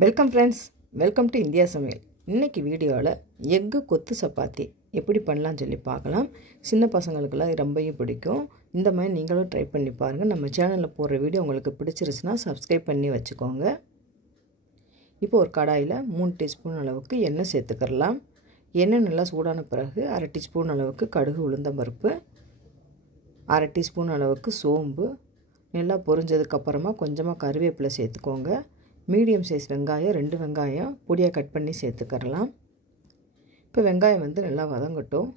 Welcome friends, welcome to India சமையல். இன்றைக்கி வீடியோவில் எக்கு கொத்து சப்பாத்தி எப்படி பண்ணலான்னு சொல்லி பார்க்கலாம். சின்ன பசங்களுக்கெல்லாம் ரொம்பவும் பிடிக்கும். இந்த மாதிரி நீங்களும் ட்ரை பண்ணி பாருங்கள். நம்ம சேனலில் போடுற வீடியோ உங்களுக்கு பிடிச்சிருச்சுன்னா சப்ஸ்கிரைப் பண்ணி வச்சுக்கோங்க. இப்போ ஒரு கடாயில் 3 டீஸ்பூன் அளவுக்கு எண்ணெய் சேர்த்துக்கிறலாம். எண்ணெய் நல்லா சூடான பிறகு 1/2 டீஸ்பூன் அளவுக்கு கடுகு உளுந்தம் பருப்பு, 1/2 டீஸ்பூன் அளவுக்கு சோம்பு, நல்லா பொரிஞ்சதுக்கப்புறமா கொஞ்சமாக கருவேப்பிலை சேர்த்துக்கோங்க. மீடியம் சைஸ் வெங்காயம் 2 வெங்காயம் பொடியாக கட் பண்ணி சேர்த்துக்கிறலாம். இப்போ வெங்காயம் நல்லா வதங்கட்டும்.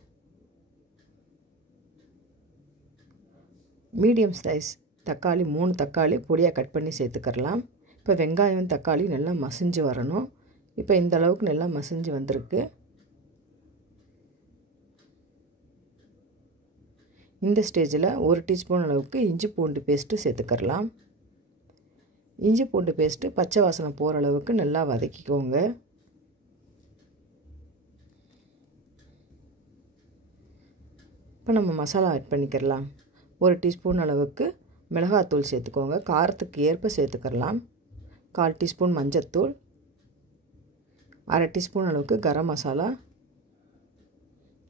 மீடியம் சைஸ் தக்காளி 3 தக்காளி பொடியாக கட் பண்ணி சேர்த்துக்கிறலாம். இப்போ வெங்காயம் தக்காளி நல்லா மசிஞ்சு வரணும். இப்போ இந்த அளவுக்கு நல்லா மசிஞ்சு வந்திருக்கு. இந்த ஸ்டேஜில் 1 டீஸ்பூன் அளவுக்கு இஞ்சி பூண்டு பேஸ்ட்டு சேர்த்துக்கிறலாம். இஞ்சி பூண்டு பேஸ்ட்டு பச்சை வாசனை போகிற அளவுக்கு நல்லா வதக்கிக்கோங்க. இப்போ நம்ம மசாலா ஆட் பண்ணிக்கிறலாம். 1 டீஸ்பூன் அளவுக்கு மிளகாத்தூள் சேர்த்துக்கோங்க. காரத்துக்கு ஏற்ப சேர்த்துக்கிறலாம். 1/4 டீஸ்பூன் மஞ்சத்தூள், 1/2 டீஸ்பூன் அளவுக்கு கரம் மசாலா,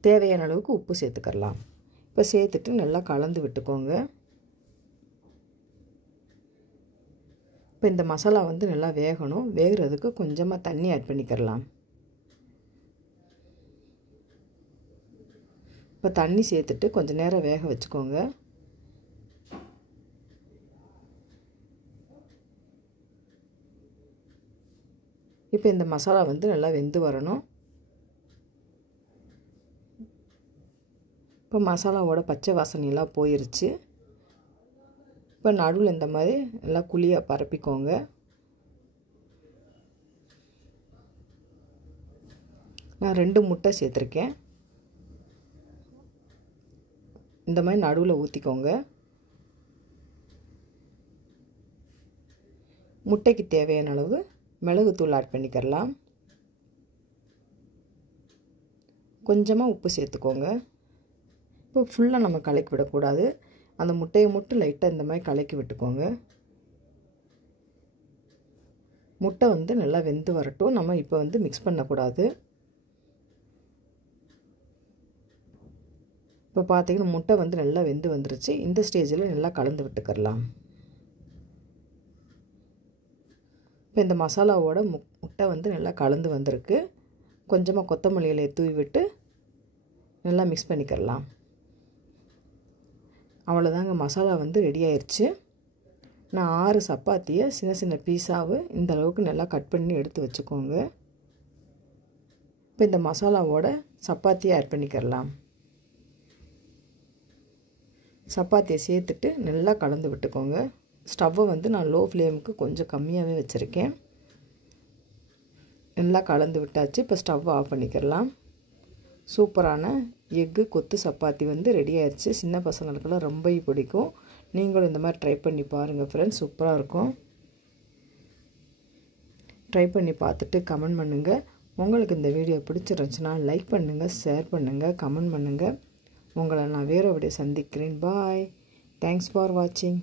தேவையான அளவுக்கு உப்பு சேர்த்துக்கிறலாம். இப்போ சேர்த்துட்டு நல்லா கலந்து விட்டுக்கோங்க. இப்போ இந்த மசாலா நல்லா வேகணும். வேகிறதுக்கு கொஞ்சமாக தண்ணி ஆட் பண்ணிக்கிறலாம். இப்போ தண்ணி சேர்த்துட்டு கொஞ்சம் நேரம் வேக வச்சுக்கோங்க. இப்போ இந்த மசாலா நல்லா வெந்து வரணும். இப்போ மசாலாவோட பச்சை வாசனையெல்லாம் போயிருச்சு. இப்போ நடுவில் இந்த மாதிரி நல்லா குழியாக பரப்பிக்கோங்க. நான் 2 முட்டை சேர்த்துருக்கேன். இந்த மாதிரி நடுவில் ஊற்றிக்கோங்க. முட்டைக்கு தேவையான அளவு மிளகுத்தூள் ஆட் பண்ணிக்கிறலாம். கொஞ்சமாக உப்பு சேர்த்துக்கோங்க. இப்போ ஃபுல்லாக நம்ம கலக்கி விடக்கூடாது. அந்த முட்டையை மட்டும் லைட்டாக இந்த மாதிரி கலக்கி விட்டுக்கோங்க. முட்டை நல்லா வெந்து வரட்டும். நம்ம இப்போ மிக்ஸ் பண்ணக்கூடாது. இப்போ பார்த்தீங்கன்னா முட்டை நல்லா வெந்து வந்துருச்சு. இந்த ஸ்டேஜில் நல்லா கலந்து விட்டுக்கிறலாம். இப்போ இந்த மசாலாவோட முட்டை நல்லா கலந்து வந்திருக்கு. கொஞ்சமாக கொத்தமல்லி இலையை தூவி விட்டு நல்லா மிக்ஸ் பண்ணிக்கிறலாம். அவ்வளோதாங்க, மசாலா ரெடி ஆயிடுச்சு. நான் 6 சப்பாத்தியை சின்ன சின்ன பீஸாவை இந்த அளவுக்கு நல்லா கட் பண்ணி எடுத்து வச்சுக்கோங்க. இப்போ இந்த மசாலாவோட சப்பாத்தியை ஆட் பண்ணிக்கிறலாம். சப்பாத்தியை சேர்த்துட்டு நல்லா கலந்து விட்டுக்கோங்க. ஸ்டவ்வை நான் லோ ஃப்ளேமுக்கு கொஞ்சம் கம்மியாகவே வச்சுருக்கேன். நல்லா கலந்து விட்டாச்சு. இப்போ ஸ்டவ்வை ஆஃப் பண்ணிக்கிறலாம். சூப்பரான எக்கு கொத்து சப்பாத்தி ரெடி ஆயிடுச்சு. சின்ன பசங்களுக்கெல்லாம் ரொம்ப பிடிக்கும். நீங்களும் இந்த மாதிரி ட்ரை பண்ணி பாருங்கள் ஃப்ரெண்ட்ஸ். சூப்பராக இருக்கும். ட்ரை பண்ணி பார்த்துட்டு கமெண்ட் பண்ணுங்கள். உங்களுக்கு இந்த வீடியோ பிடிச்சிருந்துச்சுன்னா லைக் பண்ணுங்கள், ஷேர் பண்ணுங்கள், கமெண்ட் பண்ணுங்கள். உங்களை நான் வேறு வீடியோ சந்திக்கிறேன். பாய். தேங்க்ஸ் ஃபார் வாட்சிங்.